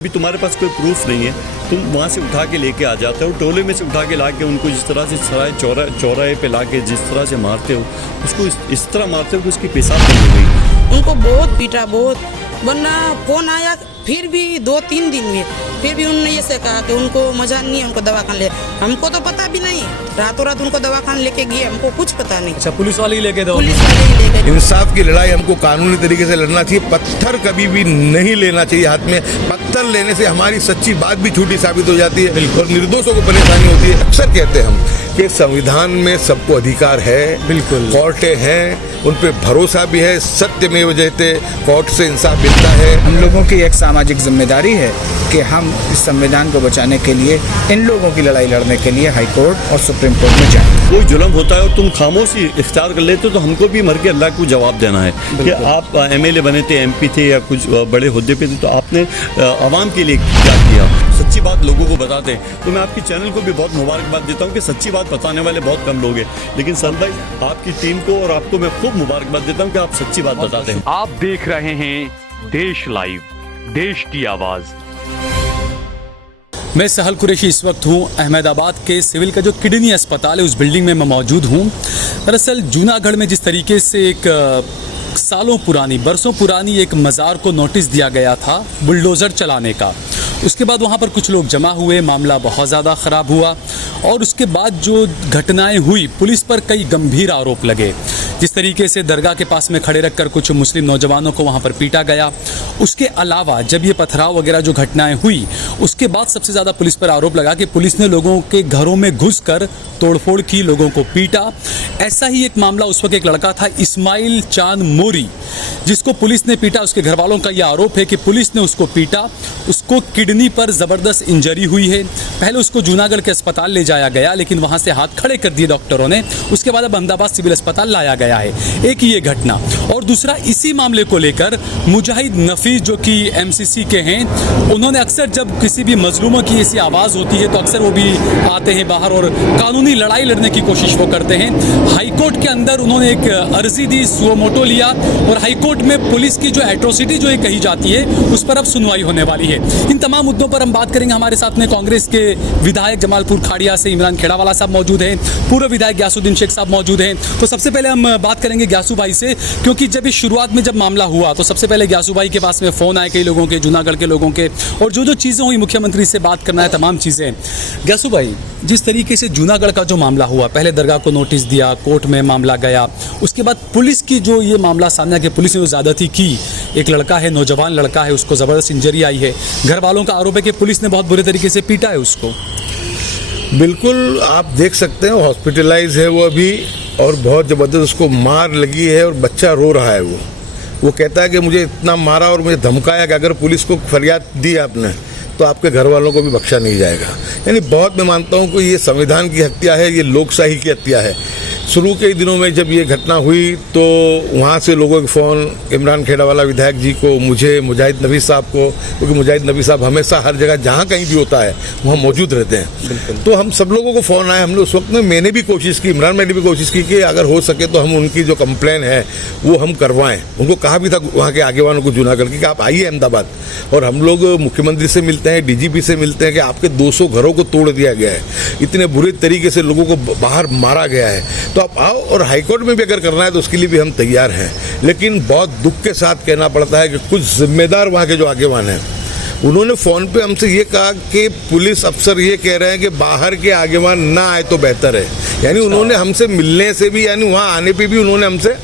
अभी तुम्हारे पास कोई प्रूफ नहीं है, तुम वहाँ से उठा के लेके आ जाते हो, टोले में से उठा के ला के उनको जिस तरह से सराय चौराहे पे ला के जिस तरह से मारते हो, उसको इस तरह मारते हो कि उसकी पेशाब बंद हो गई। उनको बहुत पीटा, बहुत वरना फोन आया फिर भी 2-3 दिन में फिर भी उन्होंने ऐसे कहा कि उनको मजा नहीं है, उनको दवाखाना ले। हमको तो पता भी नहीं, रातों रात उनको दवाखाना लेके गए, हमको कुछ पता नहीं। अच्छा, पुलिस वाले ही लेके दो। पुलिस वाले ही लेके गए। इंसाफ की लड़ाई हमको कानूनी तरीके से लड़ना चाहिए। पत्थर कभी भी नहीं लेना चाहिए हाथ में। पत्थर लेने से हमारी सच्ची बात भी झूठी साबित हो जाती है और निर्दोषों को परेशानी होती है। अक्सर कहते हैं हम कि संविधान में सबको अधिकार है, बिल्कुल कोर्टें हैं, उन पे भरोसा भी है, सत्यमेव जयते, कोर्ट से इंसाफ मिलता है। हम लोगों की एक सामाजिक जिम्मेदारी है कि हम इस संविधान को बचाने के लिए, इन लोगों की लड़ाई लड़ने के लिए हाई कोर्ट और सुप्रीम कोर्ट में जाएं। कोई जुल्म होता है और तुम खामोशी इख्तियार कर लेते हो, तो हमको भी मर के अल्लाह को जवाब देना है कि आप एमएलए बने थे, एमपी थे या कुछ बड़े ओहदे पे थे, तो आपने आवाम के लिए क्या किया। सच्ची बात लोगों को बताते हैं। तो मैं आपकी चैनल को भी बहुत मुबारकबाद देता हूँ कि सच्ची बात बताने वाले बहुत कम लोग हैं, लेकिन सर भाई आपकी टीम को और आपको मैं खूब मुबारकबाद देता हूँ कि आप सच्ची बात बताते हैं। आप देख रहे हैं देश लाइव, देश की आवाज। मैं सहल कुरैशी इस वक्त हूँ अहमदाबाद के सिविल का जो किडनी अस्पताल है उस बिल्डिंग में मैं मौजूद हूँ। दरअसल जूनागढ़ में जिस तरीके से एक सालों पुरानी, बरसों पुरानी एक मज़ार को नोटिस दिया गया था बुलडोज़र चलाने का, उसके बाद वहाँ पर कुछ लोग जमा हुए, मामला बहुत ज़्यादा ख़राब हुआ और उसके बाद जो घटनाएं हुई, पुलिस पर कई गंभीर आरोप लगे। जिस तरीके से दरगाह के पास में खड़े रखकर कुछ मुस्लिम नौजवानों को वहाँ पर पीटा गया, उसके अलावा जब ये पथराव वगैरह जो घटनाएं हुई, उसके बाद सबसे ज़्यादा पुलिस पर आरोप लगा कि पुलिस ने लोगों के घरों में घुसकर तोड़फोड़ की, लोगों को पीटा। ऐसा ही एक मामला उस वक्त एक लड़का था इस्माइल चांद मोरी, जिसको पुलिस ने पीटा। उसके घर वालों का यह आरोप है कि पुलिस ने उसको पीटा, उसको किडनी पर ज़बरदस्त इंजरी हुई है। पहले उसको जूनागढ़ के अस्पताल ले जाया गया, लेकिन वहाँ से हाथ खड़े कर दिए डॉक्टरों ने। उसके बाद अब अहमदाबाद सिविल अस्पताल लाया गया है। एक ये घटना, और दूसरा इसी मामले को लेकर मुजाहिद नफीस जो कि एमसीसी के हैं, उन्होंने अक्सर जब किसी भी मजलूमों की ऐसी आवाज़ होती है तो अक्सर वो भी आते हैं बाहर और कानूनी लड़ाई लड़ने की कोशिश वो करते हैं। हाईकोर्ट के अंदर उन्होंने एक अर्जी दी, सुओ मोटो लिया और हाईकोर्ट में पुलिस की जो एट्रोसिटी जो कही जाती है उस पर अब सुनवाई होने वाली है। इन तमाम मुद्दों पर हम बात करेंगे। हमारे साथ में कांग्रेस के विधायक जमालपुर खाड़िया से इमरान खेड़ावाला साहब मौजूद हैं, पूर्व विधायक ग्यासुद्दीन शेख साहब मौजूद हैं। तो सबसे पहले हम बात करेंगे ग्यासू भाई से, क्योंकि जब इस शुरुआत में जब मामला हुआ तो सबसे पहले ग्यासू भाई के पास में फ़ोन आए कई लोगों के, जूनागढ़ के लोगों के, और जो चीज़ें हुई मुख्यमंत्री से बात करना है, तमाम चीज़ें। ग्यासू भाई, जिस तरीके से जूनागढ़ का जो मामला हुआ, पहले दरगाह को नोटिस दिया, कोर्ट में मामला गया, उसके बाद पुलिस की जो ये मामला सामने आया कि पुलिस ने जो ज़्यादती की, एक लड़का है, नौजवान लड़का है, उसको ज़बरदस्त इंजरी आई है, घर वालों का आरोप है कि पुलिस ने बहुत बुरे तरीके से पीटा है उसको। बिल्कुल, आप देख सकते हैं हॉस्पिटलाइज है वो अभी, और बहुत ज़बरदस्त उसको मार लगी है और बच्चा रो रहा है। वो कहता है कि मुझे इतना मारा और मुझे धमकाया कि अगर पुलिस को फरियाद दी आपने तो आपके घर वालों को भी बख्शा नहीं जाएगा। यानी बहुत मैं मानता हूँ कि ये संविधान की हत्या है, ये लोकशाही की हत्या है। शुरू के दिनों में जब ये घटना हुई तो वहाँ से लोगों के फ़ोन इमरान खेड़ावाला विधायक जी को, मुझे, मुजाहिद नबी साहब को, क्योंकि मुजाहिद नबी साहब हमेशा हर जगह जहाँ कहीं भी होता है वहाँ मौजूद रहते हैं। तो हम सब लोगों को फ़ोन आए। हमने उस वक्त में, मैंने भी कोशिश की, इमरान मैंने भी कोशिश की कि अगर हो सके तो हम उनकी जो कंप्लेन है वो हम करवाएं। उनको कहा भी था वहाँ के आगे वालों को जूनागढ़ की कि आप आइए अहमदाबाद और हम लोग मुख्यमंत्री से मिलते हैं, डीजीपी से मिलते हैं कि आपके 200 घरों को तोड़ दिया गया है, इतने बुरे तरीके से लोगों को बाहर मारा गया है, तो आप आओ। और हाईकोर्ट में भी अगर करना है तो उसके लिए भी हम तैयार हैं। लेकिन बहुत दुख के साथ कहना पड़ता है कि कुछ जिम्मेदार वहाँ के जो आगेवान हैं, उन्होंने फ़ोन पे हमसे ये कहा कि पुलिस अफसर ये कह रहे हैं कि बाहर के आगेवान ना आए तो बेहतर है। यानी उन्होंने हमसे मिलने से भी, यानी वहाँ आने पे भी उन्होंने हमसे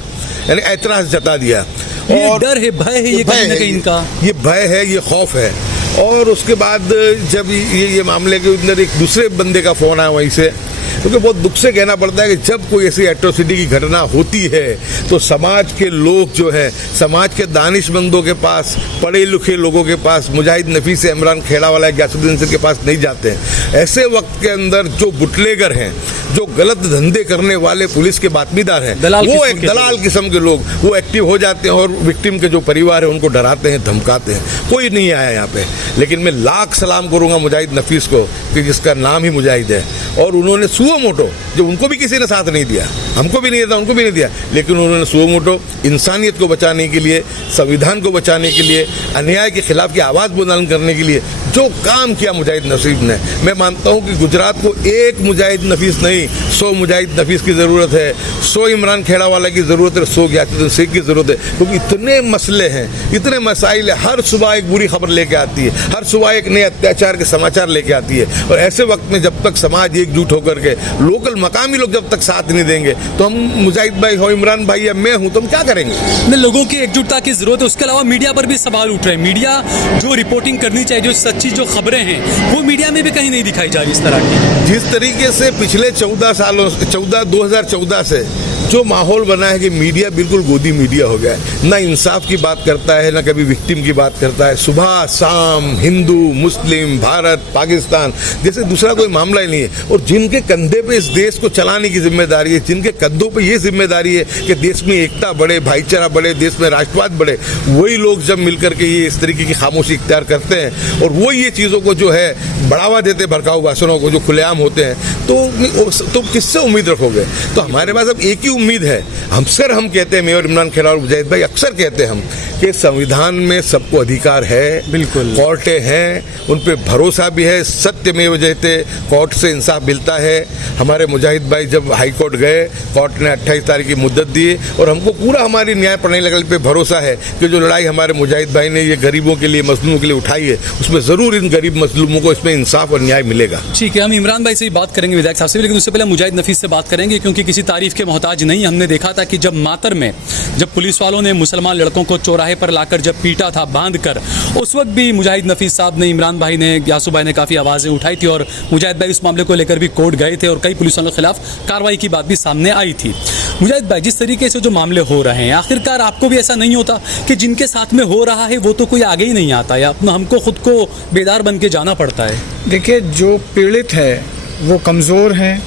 यानी ऐतराज़ जता दिया। और डर है, भय है, ये कहीं ना कहीं इनका ये भय है, ये खौफ है। और उसके बाद जब ये मामले के अंदर एक दूसरे बंदे का फ़ोन आया वहीं से, क्योंकि बहुत दुख से कहना पड़ता है कि जब कोई ऐसी एट्रोसिटी की घटना होती है तो समाज के लोग जो है, समाज के दानिशमंदों के पास, पढ़े लिखे लोगों के पास, मुजाहिद नफीस से इमरान खेड़ावाला ग्यासुद्दीन के पास नहीं जाते हैं। ऐसे वक्त के अंदर जो बुटलेगर हैं, जो गलत धंधे करने वाले पुलिस के बातमीदार हैं, वो एक दलाल किस्म के लोग वो एक्टिव हो जाते हैं और विक्टिम के जो परिवार है उनको डराते हैं, धमकाते हैं। कोई नहीं आया यहाँ पे, लेकिन मैं लाख सलाम करूँगा मुजाहिद नफीस को कि जिसका नाम ही मुजाहिद है, और उन्होंने सुओ मोटो, जो उनको भी किसी ने साथ नहीं दिया, हमको भी नहीं दिया, उनको भी नहीं दिया, लेकिन उन्होंने सुओ मोटो इंसानियत को बचाने के लिए, संविधान को बचाने के लिए, अन्याय के खिलाफ की आवाज़ बुलंद करने के लिए जो काम किया मुजाहिद नफीस ने, मैं मानता हूँ कि गुजरात को एक मुजाहिद नफीस नहीं 100 मुजाहिद नफीस की ज़रूरत है, 100 इमरान खेड़ावाला की ज़रूरत है, 100 गियासुद्दीन शेख की ज़रूरत है, क्योंकि इतने मसले हैं, इतने मसाइल है, हर सुबह एक बुरी खबर लेके आती है, हर सुबह एक नए अत्याचार के समाचार लेके आती है। और ऐसे वक्त में जब तक समाज एकजुट होकर के लोकल मकामी लोग जब तक साथ नहीं देंगे तो हम मुजाहिद भाई हो, इमरान भाई या मैं हूँ, तो हम क्या करेंगे? लोगों की एकजुटता की जरूरत है। उसके अलावा मीडिया पर भी सवाल उठ रहे हैं। मीडिया जो रिपोर्टिंग करनी चाहिए, जो सच्ची जो खबरें हैं, वो मीडिया में भी कहीं नहीं दिखाई जा रही इस तरह की। जिस तरीके से पिछले 2014 से जो माहौल बना है कि मीडिया बिल्कुल गोदी मीडिया हो गया है, ना इंसाफ की बात करता है, ना कभी विक्टिम की बात करता है, सुबह शाम हिंदू मुस्लिम भारत पाकिस्तान जैसे दूसरा कोई मामला ही नहीं है। और जिनके कंधे पे इस देश को चलाने की जिम्मेदारी है, जिनके कंधों पे ये जिम्मेदारी है कि देश में एकता बढ़े, भाईचारा बढ़े, देश में राष्ट्रवाद बढ़े, वही लोग जब मिलकर के ये इस तरीके की खामोशी इख्तियार करते हैं और वो ये चीज़ों को जो है बढ़ावा देते, भड़काऊ भाषणों को जो खुलेआम होते हैं, तो किससे उम्मीद रखोगे? तो हमारे पास अब एक ही उम्मीद है। अक्सर हम कहते हैं, मैं और इमरान खेड़ा और मुजाहिद भाई अक्सर कहते हैं हम कि संविधान में सबको अधिकार है, बिल्कुल, कोर्टें हैं, उन पे भरोसा भी है, सत्यमेव जयते, कोर्ट से इंसाफ मिलता है। हमारे मुजाहिद भाई जब हाई कोर्ट गए, कोर्ट ने 28 तारीख की मुद्दत दी और हमको पूरा हमारी न्याय प्रणाली पे भरोसा है कि जो लड़ाई हमारे मुजाहिद भाई ने ये गरीबों के लिए, मजलूमों के लिए उठाई है, उसमें ज़रूर इन गरीब मजलूमों को इसमें इंसाफ और न्याय मिलेगा। ठीक है, हम इमरान भाई से ही बात करेंगे, विधायक साहब से, लेकिन उससे पहले मुजाहिद नफीस से बात करेंगे, क्योंकि किसी तारीफ के मोहताज नहीं। हमने देखा था कि जब मातर में जब पुलिस वालों ने मुसलमान लड़कों को चौराहे पर लाकर जब पीटा था बांध कर, उस वक्त भी मुजाहिद नफीस साहब ने, इमरान भाई ने, यासू भाई ने काफ़ी आवाज़ें उठाई थी और मुजाहिद भाई उस मामले को लेकर भी कोर्ट गए थे और कई पुलिस वालों के खिलाफ कार्रवाई की बात भी सामने आई थी। मुजाहिद भाई, जिस तरीके से जो मामले हो रहे हैं, आखिरकार आपको भी ऐसा नहीं होता कि जिनके साथ में हो रहा है वो तो कोई आगे ही नहीं आता, या अपना हमको खुद को बेदार बन के जाना पड़ता है? देखिए, जो पीड़ित है वो कमज़ोर हैं,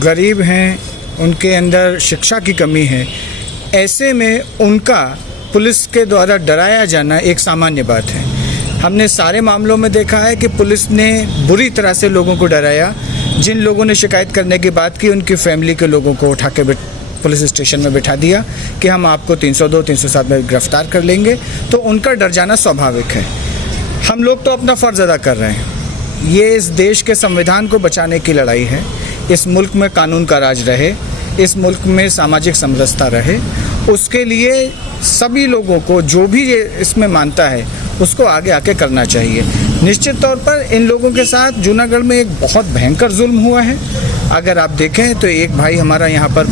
गरीब हैं, उनके अंदर शिक्षा की कमी है। ऐसे में उनका पुलिस के द्वारा डराया जाना एक सामान्य बात है। हमने सारे मामलों में देखा है कि पुलिस ने बुरी तरह से लोगों को डराया। जिन लोगों ने शिकायत करने की बात की, उनकी फैमिली के लोगों को उठा के पुलिस स्टेशन में बिठा दिया कि हम आपको 302, 307 में गिरफ्तार कर लेंगे। तो उनका डर जाना स्वाभाविक है। हम लोग तो अपना फ़र्ज़ अदा कर रहे हैं। ये इस देश के संविधान को बचाने की लड़ाई है। इस मुल्क में कानून का राज रहे, इस मुल्क में सामाजिक समरसता रहे, उसके लिए सभी लोगों को जो भी ये इसमें मानता है उसको आगे आके करना चाहिए। निश्चित तौर पर इन लोगों के साथ जूनागढ़ में एक बहुत भयंकर जुल्म हुआ है। अगर आप देखें तो एक भाई हमारा यहाँ पर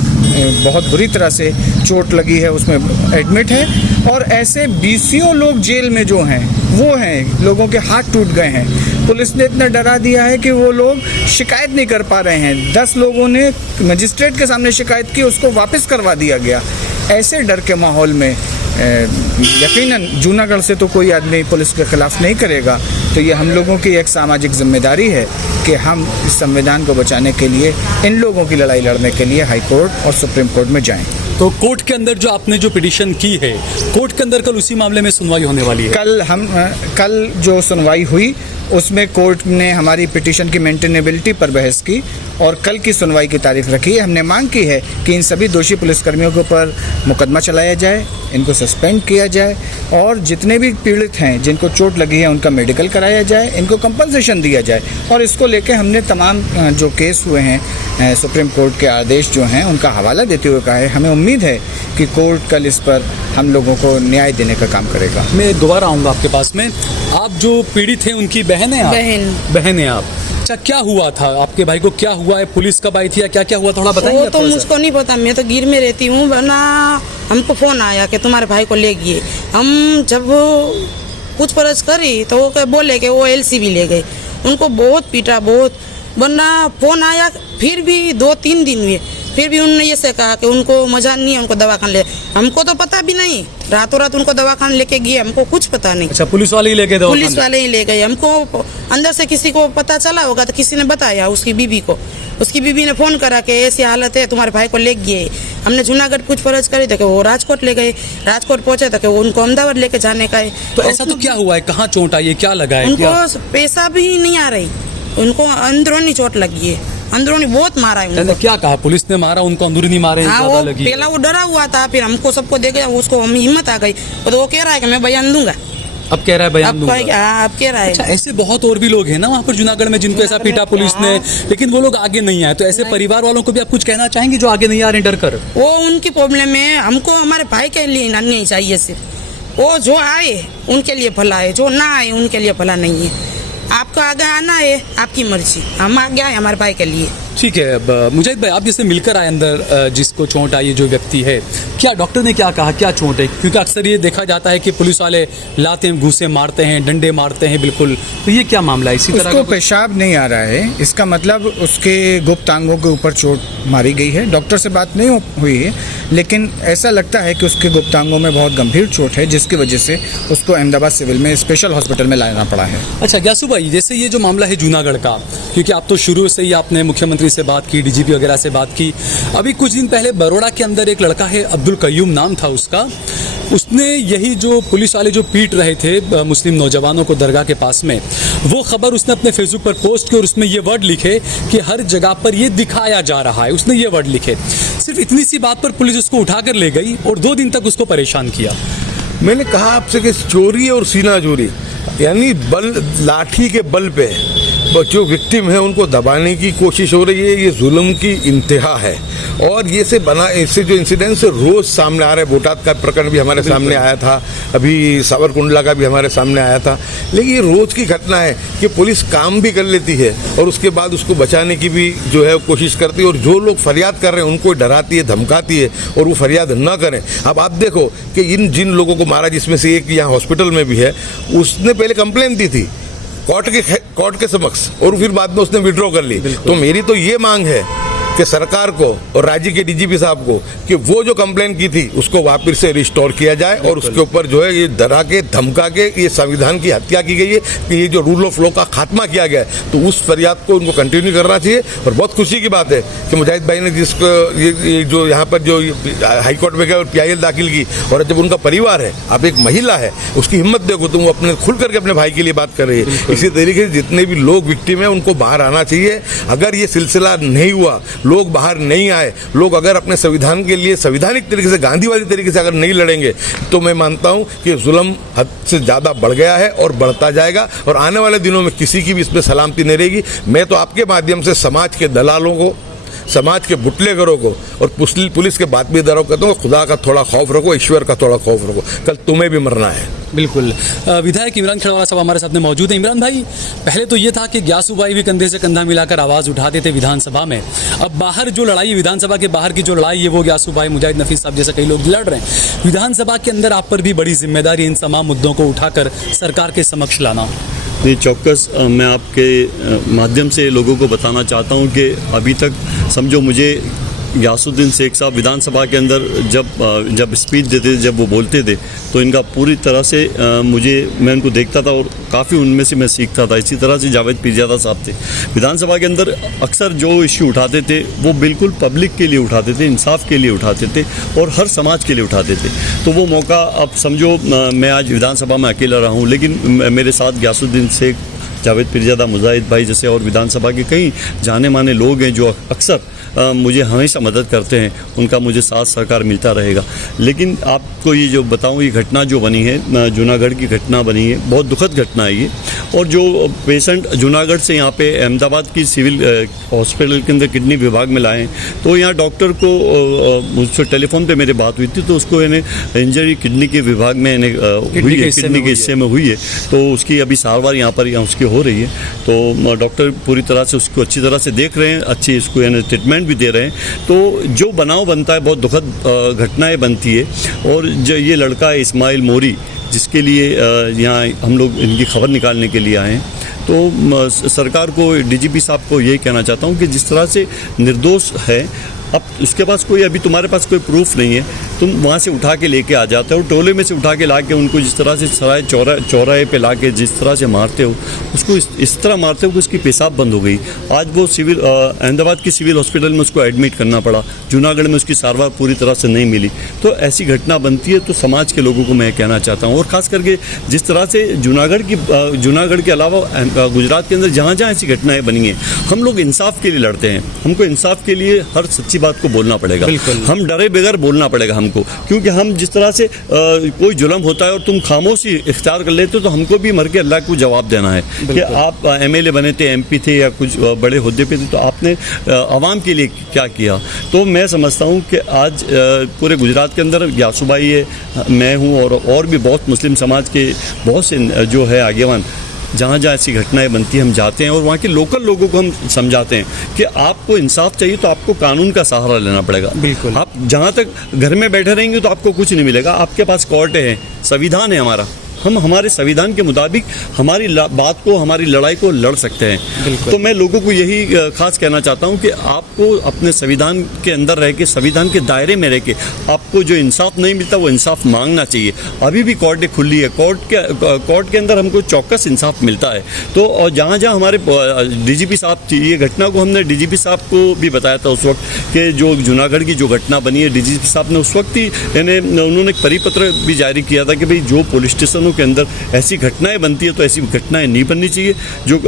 बहुत बुरी तरह से चोट लगी है, उसमें एडमिट है, और ऐसे 20 लोग जेल में जो हैं वो हैं, लोगों के हाथ टूट गए हैं। पुलिस ने इतना डरा दिया है कि वो लोग शिकायत नहीं कर पा रहे हैं। 10 लोगों ने मजिस्ट्रेट के सामने शिकायत की, उसको वापस करवा दिया गया। ऐसे डर के माहौल में यकीनन जूनागढ़ से तो कोई आदमी पुलिस के खिलाफ नहीं करेगा। तो ये हम लोगों की एक सामाजिक जिम्मेदारी है कि हम इस संविधान को बचाने के लिए, इन लोगों की लड़ाई लड़ने के लिए हाई कोर्ट और सुप्रीम कोर्ट में जाएं। तो कोर्ट के अंदर जो आपने जो पिटीशन की है, कोर्ट के अंदर कल उसी मामले में सुनवाई होने वाली है? कल जो सुनवाई हुई उसमें कोर्ट ने हमारी पिटीशन की मेंटेनेबिलिटी पर बहस की और कल की सुनवाई की तारीख रखी है। हमने मांग की है कि इन सभी दोषी पुलिसकर्मियों के ऊपर मुकदमा चलाया जाए, इनको सस्पेंड किया जाए और जितने भी पीड़ित हैं जिनको चोट लगी है उनका मेडिकल कराया जाए, इनको कंपनसेशन दिया जाए। और इसको लेकर हमने तमाम जो केस हुए हैं, सुप्रीम कोर्ट के आदेश जो हैं उनका हवाला देते हुए कहा है। हमें उम्मीद है कि कोर्ट कल इस पर हम लोगों को न्याय देने का काम करेगा। मैं दोबारा आऊँगा आपके पास में। आप जो पीड़ित हैं उनकी बहन है आप? बहन है आप। अच्छा, क्या हुआ था आपके भाई को? क्या हुआ है? पुलिस कब आई थी या क्या क्या हुआ, थोड़ा बताइए। वो तो मुझको नहीं पता, मैं तो गिर में रहती हूँ। वरना हमको फ़ोन आया कि तुम्हारे भाई को ले गए। हम जब पूछपरछ करी तो वो बोले कि वो LCB ले गए। उनको बहुत पीटा, बहुत, वरना फ़ोन आया फिर भी 2-3 दिन हुए, फिर भी उन्होंने ऐसे कहा कि उनको मजाक नहीं है, उनको दवाखाना ले। हमको तो पता भी नहीं, रातों रात उनको दवाखाना लेके गए, हमको कुछ पता नहीं। अच्छा, पुलिस वाले ही लेके दवाखाना? पुलिस वाले ही ले गए। हमको अंदर से किसी को पता चला होगा तो किसी ने बताया उसकी बीबी को। उसकी बीबी ने फ़ोन करा कि ऐसी हालत है, तुम्हारे भाई को ले गए। हमने जूनागढ़ पूछपरछ करी तो कि वो राजकोट ले गए। राजकोट पहुंचे तो कि उनको अहमदाबाद लेके जाने का है। तो ऐसा तो क्या हुआ है? कहाँ चोट आई है? क्या लगा है? उनको पैसा भी नहीं आ रही, उनको अंदरूनी चोट लगी है। अंदरूनी बहुत मारा है मैंने उनको। क्या कहा, पुलिस ने मारा उनको, अंदरूनी मारे हाँ, ज्यादा वो लगी? पहला वो डरा हुआ था, फिर हमको सबको देख उसको हम हिम्मत आ गई, और वो कह रहा है कि मैं बयान दूंगा। अब कह रहा है बयान अब दूंगा। अब कह रहा है। अच्छा, ऐसे बहुत और भी लोग हैं ना वहाँ पर जूनागढ़ में जिनको ऐसा पीटा पुलिस ने, लेकिन वो लोग आगे नहीं आए, तो ऐसे परिवार वालों को भी आप कुछ कहना चाहेंगे जो आगे नहीं आ रहे डर कर? वो उनकी प्रॉब्लम है, हमको हमारे भाई के लिए नहीं चाहिए सिर्फ, वो जो आए उनके लिए भला है, जो ना आए उनके लिए भला नहीं है। आपको आगे आना है, आपकी मर्जी, हम आगे आए हमारे भाई के लिए। ठीक है, अब मुजाहिद भाई आप जैसे मिलकर आए अंदर, जिसको चोट आई जो व्यक्ति है, क्या डॉक्टर ने क्या कहा, क्या चोट है? क्योंकि अक्सर ये देखा जाता है कि पुलिस वाले लाते घूसे मारते हैं, डंडे मारते हैं, बिल्कुल, तो ये क्या मामला है? इसी तरह उसको का पेशाब नहीं आ रहा है, इसका मतलब उसके गुप्त अंगों के ऊपर चोट मारी गई है। डॉक्टर से बात नहीं हुई है, लेकिन ऐसा लगता है कि उसके गुप्त अंगों में बहुत गंभीर चोट है, जिसकी वजह से उसको अहमदाबाद सिविल में स्पेशल हॉस्पिटल में लाना पड़ा है। अच्छा ग्यासू भाई, जैसे ये जो मामला है जूनागढ़ का, क्योंकि आप तो शुरू से ही आपने मुख्यमंत्री से बात की, डीजीपी वगैरह से बात की, अभी कुछ दिन पहले बरोड़ा के अंदर एक लड़का है, अब्दुल कयूम नाम था उसका, उसने यही जो पुलिस वाले जो पीट रहे थे मुस्लिम नौजवानों को दरगाह के पास में, वो खबर उसने अपने फेसबुक पर पोस्ट की और उसमें ये वर्ड लिखे कि हर जगह पर ये दिखाया जा रहा है, उसने ये वर्ड लिखे। सिर्फ इतनी सी बात पर पुलिस उसको उठाकर ले गई और 2 दिन तक उसको परेशान किया। मैंने कहा आपसे कि चोरी और सीना चोरी, यानी बल, लाठी के बल पे जो विक्टिम है उनको दबाने की कोशिश हो रही है, ये जुल्म की इंतहा है। और ये से बना, इससे जो इंसिडेंट्स रोज सामने आ रहे हैं, बोटाद का प्रकरण भी हमारे सामने आया था, अभी सावरकुंडला का भी हमारे सामने आया था, लेकिन ये रोज की घटना है कि पुलिस काम भी कर लेती है और उसके बाद उसको बचाने की भी जो है कोशिश करती है, और जो लोग फरियाद कर रहे हैं उनको डराती है, धमकाती है और वो फरियाद न करें। अब आप देखो कि जिन लोगों को मारा, जिसमें से एक यहाँ हॉस्पिटल में भी है, उसने पहले कंप्लेन दी थी कोर्ट के समक्ष और फिर बाद में उसने विड्रॉ कर ली। तो मेरी तो ये मांग है कि सरकार को और राज्य के डीजीपी साहब को कि वो जो कंप्लेन की थी उसको वापस से रिस्टोर किया जाए और उसके ऊपर जो है ये डरा के धमका के ये संविधान की हत्या की गई है कि ये जो रूल ऑफ लॉ का खात्मा किया गया है, तो उस फरियाद को उनको कंटिन्यू करना चाहिए। और बहुत खुशी की बात है कि मुजाहिद भाई ने जिसको ये जो यहाँ पर जो हाईकोर्ट में गया और PIL दाखिल की, और जब उनका परिवार है, आप एक महिला है, उसकी हिम्मत देखो, तुम अपने खुल करके अपने भाई के लिए बात कर रही है। इसी तरीके से जितने भी लोग विक्टिम है उनको बाहर आना चाहिए। अगर ये सिलसिला नहीं हुआ, लोग बाहर नहीं आए, लोग अगर अपने संविधान के लिए संवैधानिक तरीके से, गांधीवादी तरीके से अगर नहीं लड़ेंगे, तो मैं मानता हूं कि जुल्म हद से ज़्यादा बढ़ गया है और बढ़ता जाएगा, और आने वाले दिनों में किसी की भी इसमें सलामती नहीं रहेगी। मैं तो आपके माध्यम से समाज के दलालों को, समाज के बुटलेगरों को और पुलिस के बातमीदारों को कहता हूँ, खुदा का थोड़ा खौफ रखो, ईश्वर का थोड़ा खौफ रखो, कल तुम्हें भी मरना है। बिल्कुल। विधायक इमरान खड़वाला साहब हमारे साथ में मौजूद हैं। इमरान भाई, पहले तो ये था कि ग्यासू भाई भी कंधे से कंधा मिलाकर आवाज़ उठाते थे विधानसभा में, अब बाहर जो लड़ाई, विधानसभा के बाहर की जो लड़ाई है वो ग्यासू भाई, मुजाहिद नफीस साहब जैसे कई लोग लड़ रहे हैं। विधानसभा के अंदर आप पर भी बड़ी जिम्मेदारी इन तमाम मुद्दों को उठाकर सरकार के समक्ष लाना। ये चौक्कस मैं आपके माध्यम से लोगों को बताना चाहता हूँ कि अभी तक समझो मुझे गयासुद्दीन शेख साहब विधानसभा के अंदर जब स्पीच देते थे, जब वो बोलते थे, तो इनका पूरी तरह से मैं उनको देखता था और काफ़ी उनमें से मैं सीखता था। इसी तरह से जावेद पीरजादा साहब थे, विधानसभा के अंदर अक्सर जो इश्यू उठाते थे वो बिल्कुल पब्लिक के लिए उठाते थे, इंसाफ के लिए उठाते थे और हर समाज के लिए उठाते थे। तो वो मौका, अब समझो मैं आज विधानसभा में अकेला रहा हूँ, लेकिन मेरे साथ गयासुद्दीन शेख, जावेद पीरजादा, मुजाहिद भाई जैसे और विधानसभा के कई जाने माने लोग हैं जो अक्सर मुझे हमेशा मदद करते हैं, उनका मुझे साथ सहकार मिलता रहेगा। लेकिन आपको ये जो बताऊं, ये घटना जो बनी है, जूनागढ़ की घटना बनी है, बहुत दुखद घटना है ये। और जो पेशेंट जूनागढ़ से यहाँ पे अहमदाबाद की सिविल हॉस्पिटल के अंदर किडनी विभाग में लाए, तो यहाँ डॉक्टर को मुझसे टेलीफोन पे मेरी बात हुई थी, तो उसको इन्हें इंजरी किडनी के विभाग में हुई है, किडनी के हिस्से में हुई है, तो उसकी अभी सारवार यहाँ पर उसकी हो रही है। तो डॉक्टर पूरी तरह से उसको अच्छी तरह से देख रहे हैं, अच्छी इसको ट्रीटमेंट भी दे रहे हैं। तो जो बनाव बनता है, बहुत दुखद घटनाएं बनती है। और जो ये लड़का है इस्माइल मोरी, जिसके लिए यहाँ हम लोग इनकी खबर निकालने के लिए आए हैं, तो सरकार को, डीजीपी साहब को यही कहना चाहता हूँ कि जिस तरह से निर्दोष है, अब उसके पास कोई, अभी तुम्हारे पास कोई प्रूफ नहीं है, तुम वहाँ से उठा के लेके आ जाते हो, टोले में से उठा के ला के उनको जिस तरह से सराय चौराहे पे ला के जिस तरह से मारते हो, उसको इस तरह मारते हो कि उसकी पेशाब बंद हो गई। आज वो सिविल अहमदाबाद की सिविल हॉस्पिटल में उसको एडमिट करना पड़ा, जूनागढ़ में उसकी सारवार पूरी तरह से नहीं मिली। तो ऐसी घटना बनती है, तो समाज के लोगों को मैं कहना चाहता हूँ, और ख़ास करके जिस तरह से जूनागढ़ के अलावा गुजरात के अंदर जहाँ जहाँ ऐसी घटनाएं बनी हैं, हम लोग इंसाफ के लिए लड़ते हैं। हमको इंसाफ के लिए हर सच्ची बात को बोलना पड़ेगा, हम डरे बगैर बोलना पड़ेगा हमको, क्योंकि हम जिस तरह से कोई जुल्म होता है और तुम खामोशी इख्तियार कर लेते हो, तो हमको भी मर के अल्लाह को जवाब देना है कि आप एमएलए बने थे, एमपी थे या कुछ बड़े हुद्दे पे थे, तो आपने आवाम के लिए क्या किया। तो मैं समझता हूँ कि आज पूरे गुजरात के अंदर यासू भाई है, मैं हूँ, और भी बहुत मुस्लिम समाज के बहुत से जो है आगेवान, जहाँ जहाँ ऐसी घटनाएं बनती हैं हम जाते हैं और वहाँ के लोकल लोगों को हम समझाते हैं कि आपको इंसाफ चाहिए तो आपको कानून का सहारा लेना पड़ेगा। बिल्कुल। आप जहाँ तक घर में बैठे रहेंगे तो आपको कुछ नहीं मिलेगा। आपके पास कोर्ट है, संविधान है हमारा, हम हमारे संविधान के मुताबिक हमारी बात को, हमारी लड़ाई को लड़ सकते हैं। तो मैं लोगों को यही खास कहना चाहता हूं कि आपको अपने संविधान के अंदर रह के, संविधान के दायरे में रह के, आपको जो इंसाफ नहीं मिलता वो इंसाफ मांगना चाहिए। अभी भी कोर्टें खुली है, कोर्ट के अंदर हमको चौकस इंसाफ मिलता है। तो और जहाँ जहाँ हमारे डीजीपी साहब थी, ये घटना को हमने डीजीपी साहब को भी बताया था उस वक्त कि जो जूनागढ़ की जो घटना बनी है, डीजीपी साहब ने उस वक्त ही उन्होंने एक परिपत्र भी जारी किया था कि भाई जो पुलिस स्टेशन के अंदर ऐसी घटनाएं बनती है तो ऐसी घटनाएं नहीं बननी चाहिए। जो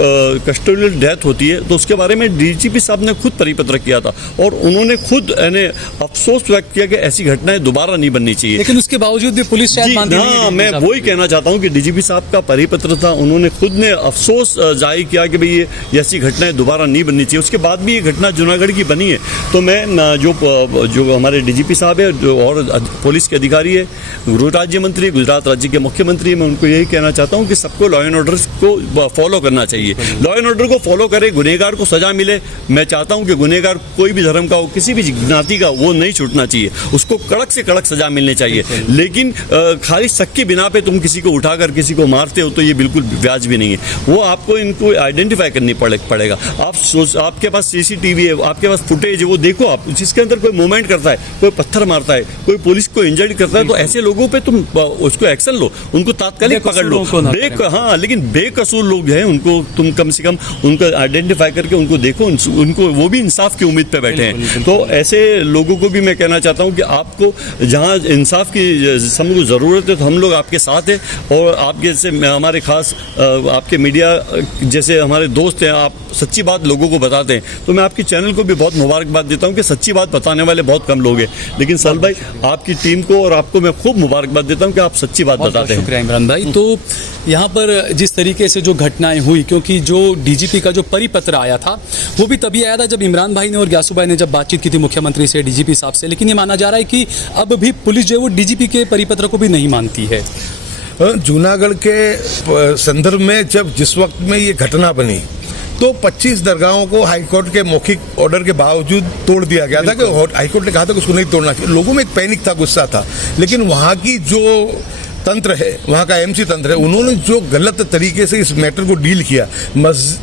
कस्टोडियल डेथ होती है तो उसके बारे में डीजीपी साहब ने खुद परिपत्र किया था और उन्होंने खुद अफसोस व्यक्त किया कि ऐसी घटनाएं दोबारा नहीं बननी चाहिए। लेकिन उसके बावजूद भी पुलिस शायद मानती नहीं है। मैं वही कहना चाहता हूं कि डीजीपी साहब का परिपत्र था, उन्होंने खुद ने अफसोस जाहिर किया कि भाई ये ऐसी घटनाएं दोबारा नहीं बननी चाहिए। उसके बाद भी ये घटना जूनागढ़ की बनी है। तो मैं जो हमारे डीजीपी साहब है और पुलिस के अधिकारी है, गृह राज्य मंत्री, गुजरात राज्य के मुख्यमंत्री, मैं उनको यही कहना चाहता हूं कि सबको लॉ एंड ऑर्डर को फॉलो करना चाहिए। लॉ एंड ऑर्डर को फॉलो करे, गुनहगार को सजा मिले। मैं चाहता हूं कि गुनहगार कोई भी धर्म का हो, किसी भी ज्ञाति का, वो नहीं छूटना चाहिए, उसको कड़क से कड़क सजा मिलनी चाहिए। लेकिन खाली शक की बिना पे तुम किसी को उठाकर किसी को मारते हो तो ये बिल्कुल व्याज भी नहीं है। वो आपको इनको आइडेंटिफाई करनी पड़ेगा। आपके पास सीसीटीवी है, आपके पास फुटेज है, वो देखो आप, जिसके अंदर कोई मूवमेंट करता है, कोई पत्थर मारता है, कोई पुलिस को इंजर्ड करता है, तो ऐसे लोगों पे तुम उसको एक्शन लो, उनको तात्कालिक पकड़ लो। हाँ, लेकिन बेकसूर लोग हैं, उनको तुम कम से कम उनको आइडेंटिफाई करके उनको देखो, उनको वो भी इंसाफ की उम्मीद पे बैठे हैं। तो ऐसे लोगों को भी मैं कहना चाहता हूँ कि आपको जहाँ इंसाफ की सबको ज़रूरत है तो हम लोग आपके साथ हैं। और आप जैसे हमारे खास आपके मीडिया जैसे हमारे दोस्त हैं, आप सच्ची बात लोगों को बताते हैं, तो मैं आपकी चैनल को भी बहुत मुबारकबाद देता हूँ कि सच्ची बात बताने वाले बहुत कम लोग हैं। लेकिन सल भाई, आपकी टीम को और आपको मैं खूब मुबारकबाद देता हूँ कि आप सच्ची बात बताते हैं। शुक्रिया इमरान भाई। तो यहाँ पर जिस तरीके से जो घटनाएं हुई, क्योंकि जो डीजीपी का जो परिपत्र आया था वो भी तभी आया था जब इमरान भाई ने और ग्यासू भाई ने जब बातचीत की थी मुख्यमंत्री से, डीजीपी साहब से। लेकिन ये माना जा रहा है कि अब भी पुलिस जो है वो डीजीपी के परिपत्र को भी नहीं मानती है। जूनागढ़ के संदर्भ में जब जिस वक्त में ये घटना बनी तो 25 दरगाहों को हाईकोर्ट के मौखिक ऑर्डर के बावजूद तोड़ दिया गया था कि हाईकोर्ट ने कहा था कि उसको नहीं तोड़ना चाहिए। लोगों में एक पैनिक था, गुस्सा था। लेकिन वहाँ की जो तंत्र है, वहाँ का एमसी तंत्र है, उन्होंने जो गलत तरीके से इस मैटर को डील किया,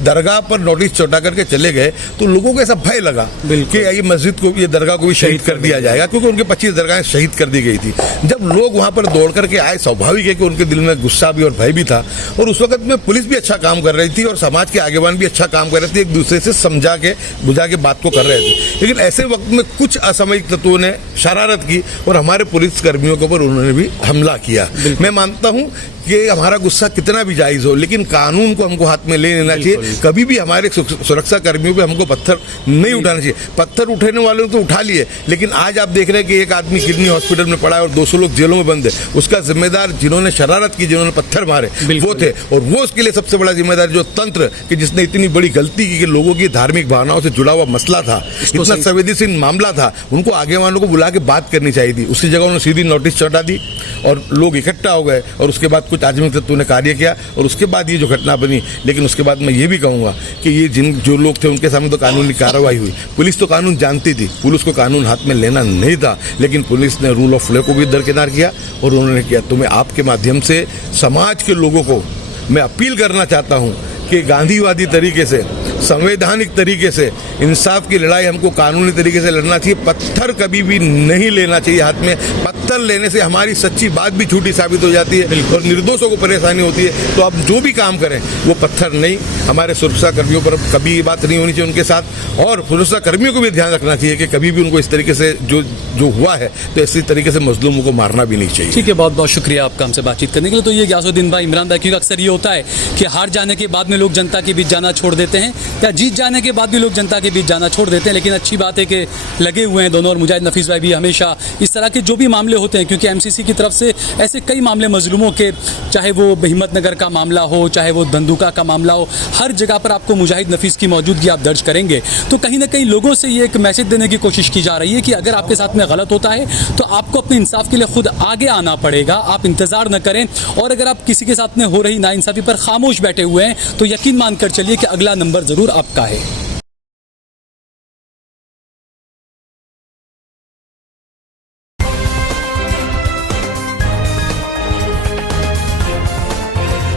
दरगाह पर नोटिस चौटा करके चले गए, तो लोगों को ऐसा भय लगा कि ये मस्जिद को, ये दरगाह को भी शहीद कर दिया जाएगा, क्योंकि उनके 25 दरगाहें शहीद कर दी गई थी। जब लोग वहाँ पर दौड़ करके आए, स्वाभाविक है कि उनके दिल में गुस्सा भी और भय भी था। और उस वक्त में पुलिस भी अच्छा काम कर रही थी और समाज के आगेवान भी अच्छा काम कर रहे थे, एक दूसरे से समझा के बुझा के बात को कर रहे थे। लेकिन ऐसे वक्त में कुछ असामयिक तत्वों ने शरारत की और हमारे पुलिस कर्मियों के ऊपर उन्होंने भी हमला किया। मैं मानता हूं कि हमारा गुस्सा कितना भी जायज हो, लेकिन कानून को हमको हाथ में ले लेना चाहिए। कभी भी हमारे सुरक्षा कर्मियों पे हमको पत्थर नहीं उठाना चाहिए। पत्थर उठाने वालों ने तो उठा लिए, लेकिन आज आप देख रहे हैं कि एक आदमी किडनी हॉस्पिटल में पड़ा है और 200 लोग जेलों में बंद है। उसका जिम्मेदार जिन्होंने शरारत की, जिन्होंने पत्थर मारे, वो थे। और वो उसके लिए सबसे बड़ा जिम्मेदार जो तंत्र कि जिसने इतनी बड़ी गलती की कि लोगों की धार्मिक भावनाओं से जुड़ा हुआ मसला था, इतना संवेदनशील मामला था, उनको आगे वालों को बुला के बात करनी चाहिए थी। उसकी जगह उन्होंने सीधी नोटिस चढ़ा दी और लोग इकट्ठा हो गए और उसके बाद कुछ आजमी तत्वों ने कार्य किया और उसके बाद ये जो घटना बनी। लेकिन उसके बाद मैं ये भी कहूँगा कि ये जो लोग थे उनके सामने तो कानूनी कार्रवाई हुई। पुलिस तो कानून जानती थी, पुलिस को कानून हाथ में लेना नहीं था, लेकिन पुलिस ने रूल ऑफ लॉ को भी दरकिनार किया और उन्होंने किया। तो मैं आपके माध्यम से समाज के लोगों को मैं अपील करना चाहता हूँ कि गांधीवादी तरीके से संवैधानिक तरीके से इंसाफ की लड़ाई हमको कानूनी तरीके से लड़ना चाहिए। पत्थर कभी भी नहीं लेना चाहिए हाथ में। पत्थर लेने से हमारी सच्ची बात भी झूठी साबित हो जाती है और निर्दोषों को परेशानी होती है। तो आप जो भी काम करें वो पत्थर नहीं। हमारे सुरक्षा कर्मियों पर कभी ये बात नहीं होनी चाहिए उनके साथ, और सुरक्षा कर्मियों को भी ध्यान रखना चाहिए कि कभी भी उनको इस तरीके से जो हुआ है तो इसी तरीके से मजलूमों को मारना भी नहीं चाहिए। ठीक है, बहुत बहुत शुक्रिया आपका हमसे बातचीत करने के लिए। तो ये गयासुद्दीन भाई, इमरान भाई, क्योंकि अक्सर ये होता है कि हार जाने के बाद में लोग जनता के बीच जाना छोड़ देते हैं, या जीत जाने के बाद भी लोग जनता के बीच जाना छोड़ देते हैं। लेकिन अच्छी बात है कि लगे हुए हैं दोनों, और मुजाहिद नफीस भाई भी हमेशा इस तरह के जो भी मामले होते हैं, क्योंकि एमसीसी की तरफ से ऐसे कई मामले मजलूमों के, चाहे वो हिम्मतनगर का मामला हो, चाहे वो धंधुका का मामला हो, हर जगह पर आपको मुजाहिद नफीस की मौजूदगी आप दर्ज करेंगे। तो कहीं ना कहीं लोगों से ये एक मैसेज देने की कोशिश की जा रही है कि अगर आपके साथ में गलत होता है तो आपको अपने इंसाफ के लिए खुद आगे आना पड़ेगा, आप इंतजार न करें। और अगर आप किसी के साथ में हो रही नाइंसाफी पर खामोश बैठे हुए हैं तो यकीन मानकर चलिए कि अगला नंबर जरूर आपका है।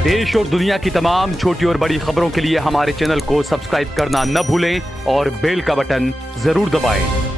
देश और दुनिया की तमाम छोटी और बड़ी खबरों के लिए हमारे चैनल को सब्सक्राइब करना न भूलें और बेल का बटन जरूर दबाएं।